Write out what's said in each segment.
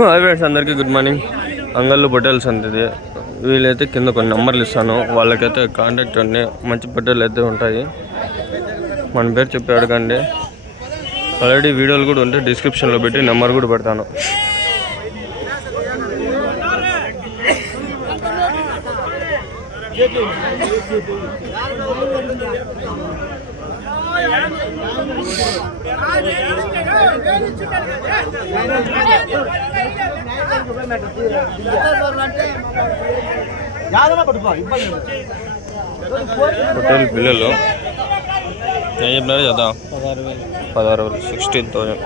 Hi friends, అందరికీ good morning. అంగళ్ళు పొట్టేల్స్ అంతది. వీళ్ళైతే కింద కొన్ని నెంబర్లు ఇస్తాను, వాళ్ళకైతే కాంటాక్ట్ అండి. మంచి పొట్టేలు అయితే ఉంటాయి. మన పేరు చెప్పి అడగండి. ఆల్రెడీ వీడియోలు కూడా ఉంటే డిస్క్రిప్షన్లో పెట్టి నెంబర్ కూడా పెడతాను. పొట్టేలు పిల్లలు ఏం చెప్పినారు కదా? 16,000, 16,000.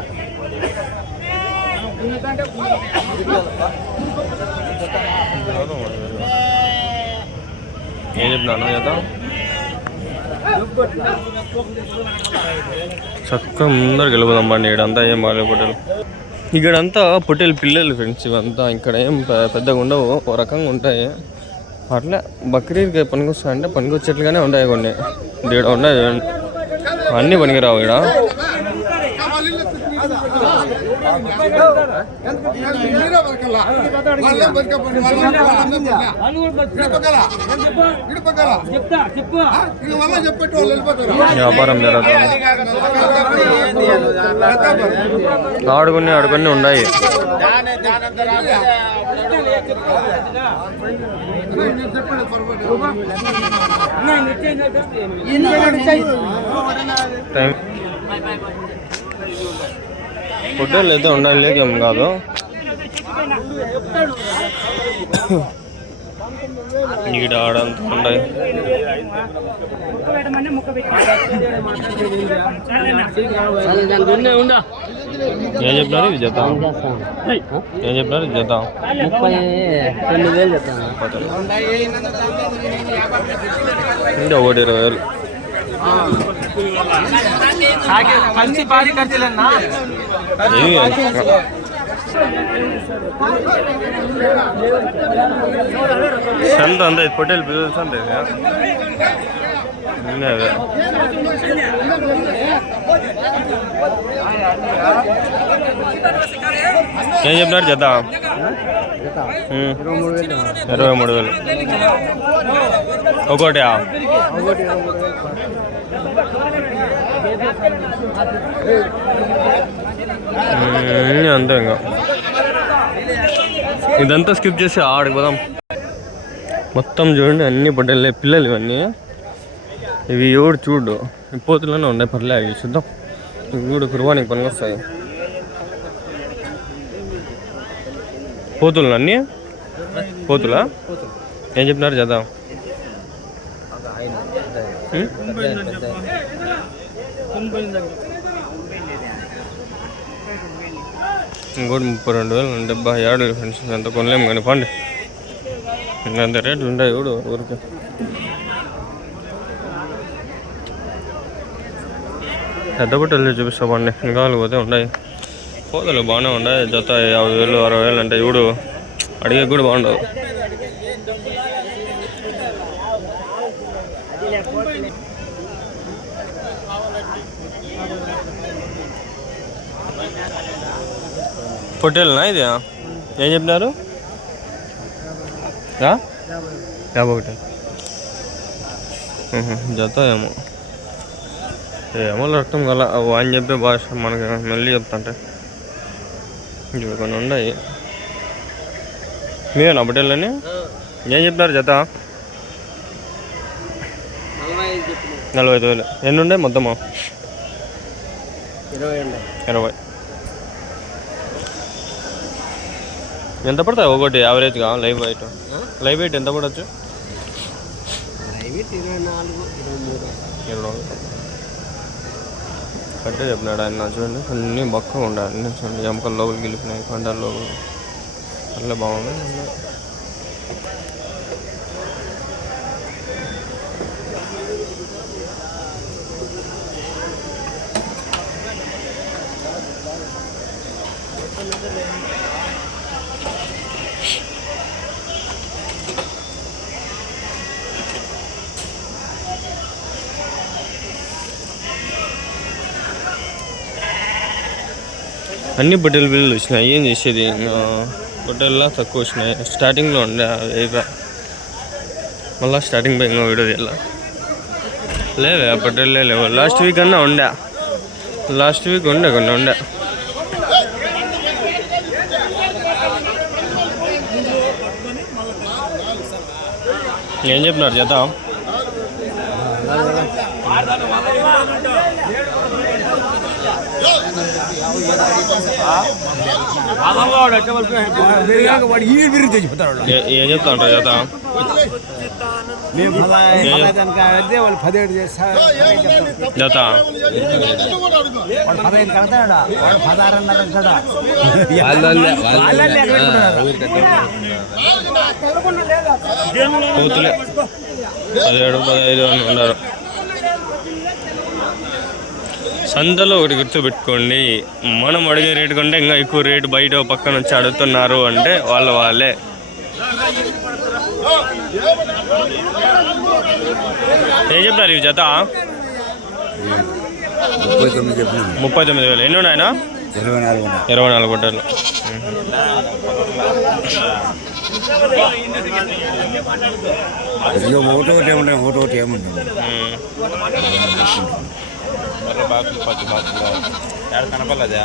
ఏం చెప్పినాను కదా? చక్కగా ముందర గెలుపుదాం బండి. ఇక్కడంతా ఏం బాగాలేదు పొట్టేలు. ఇక్కడంతా పొట్టేలు పిల్లలు ఫ్రెండ్స్. ఇవంతా ఇక్కడ ఏం పెద్దగా ఉండవు, ఒక రకంగా ఉంటాయి. అట్లా బక్రీద్కి పనికొస్తాయంటే పనికొచ్చేట్లుగానే ఉంటాయి కొన్ని. ఇక్కడ ఉన్నాయి అన్నీ పనికిరావు. ఇక్కడ వ్యాపారం జరుగుతుంది. ఆడుకుని ఉన్నాయి. పొట్టేలు అయితే ఉండాలి, లేకేం కాదు. ఈడ ఆడంతా ఉన్నాయి. ఏం చెప్పినారు ఇది జత? ఏం చెప్పినారు ఇది జత? 39,000 చెప్తాను. ఇంకా 20,000. సంత అంత పొట్టేలు పిల్లలు సంత ఏం చెప్పినారు జత? 23,000 ఒకటి. అంతే. ఇంకా ఇదంతా స్కిప్ చేసి ఆడికి పోదాం. మొత్తం చూడండి, అన్ని పొట్టేళ్ళే పిల్లలు ఇవన్నీ. ఇవి ఎవడు చూడు పోతుల్లోనే ఉన్నాయి. పర్లే అవి చూద్దాం. ఇవి కూడా కుర్బానికి పనికొస్తాయి. పోతులు అన్నీ పోతులా? ఏం చెప్పినారు జత? ఇంకోటి 32,000. 77 ఫ్రెండ్స్. ఎంత కొనలేము కానీ పండి. ఇంకంత రేట్లు ఉంటాయి ఇప్పుడు ఊరికి. పెద్ద పొట్టేలు చూపిస్తా పండి. ఇంకా పోతే ఉన్నాయి. పోతలు బాగానే ఉన్నాయి. జత 50,000, 60,000 అంటే ఇప్పుడు అడిగే కూడా బాగుండవు. పొట్టేలునా ఇది? ఏం చెప్పినారు? 51 జత. ఏమో రక్తం గల అని చెప్పే భాష మనకి మళ్ళీ చెప్తాంటే ఇవి కొన్ని ఉన్నాయి. మీరేనా పొట్టేళ్ళని? ఏం చెప్పినారు జత? 45,000. ఎన్ని ఉన్నాయి మొత్తము? 20. ఎంత పడతాయి ఒకటి యావరేజ్గా? లైవ్ వెయిట్ ఎంత పడవచ్చు? 24 కట్టే చెప్పినాడు ఆయన. చూడండి అన్నీ బక్కగా ఉండాలి. అన్నీ చూడండి, ఎముకలు లోపలికి వెళ్ళిపోయినాయి, కండాల్లో అట్లా బాగున్నాయి. అన్ని పొట్టేలు పిల్లలు వచ్చినాయి. ఏం చేసేది, పొట్టేల్లా తక్కువ వచ్చినాయి. స్టార్టింగ్లో ఉండే అయిపోయా, మళ్ళీ స్టార్టింగ్ పై ఇంకా వీడియో తీయాల. లేవే పొట్టేళ్ళే లేవు. లాస్ట్ వీక్ అన్నా ఉండే, లాస్ట్ వీక్ ఉండే కొన్ని ఉండే. ఏం చెప్పినారు చేత? ఏం చెప్తా ఉంటారు చేత? జత కూతులే 17-15 అని ఉన్నారు. సంతలో ఒకటి గుర్తుపెట్టుకోండి, మనం అడిగే రేటు కంటే ఇంకా ఎక్కువ రేటు బయట పక్కన వచ్చి అడుగుతున్నారు అంటే వాళ్ళే. ఏం చెప్తారు ఇవి జత? 39,000. ఎన్ని ఉన్నాయన? 24 గుంటలు. ఒకటి ఏముంటుంది కనపడలేదా?